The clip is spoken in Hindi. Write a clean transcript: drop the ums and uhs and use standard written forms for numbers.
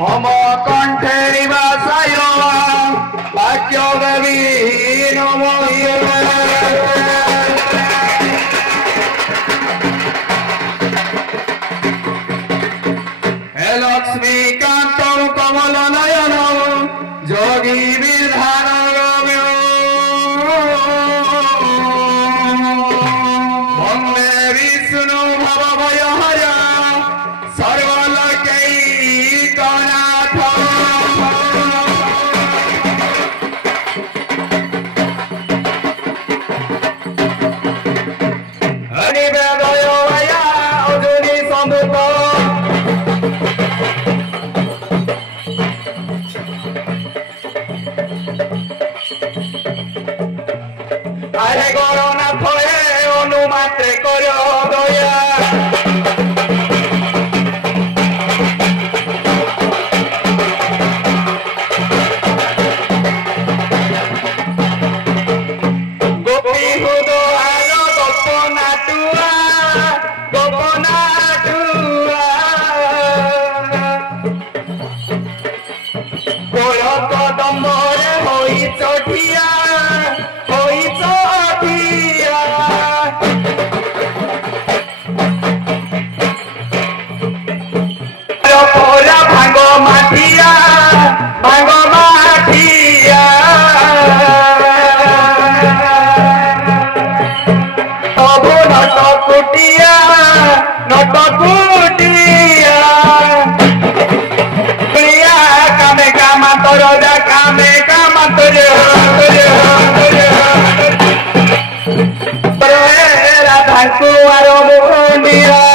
मम कंठे निवासाय वाक्य देवी नमो हे लक्ष्मीकांत कमल नयन जोगी विधान वंदे विष्णु भव भयहर सर्वलोकैकनाथ हरिवेदय वया अर्जुनी समुद्र अरे गौरनाथ हे अनुमात्रे करो दया गोपी हुदो आलो गोपनाटुआ कोय कदम्बरे होई चढ़िया भांगो माठिया नट कुटिया कामे कामा तोर कामे कामा तोरे राधा कुआर मुनिया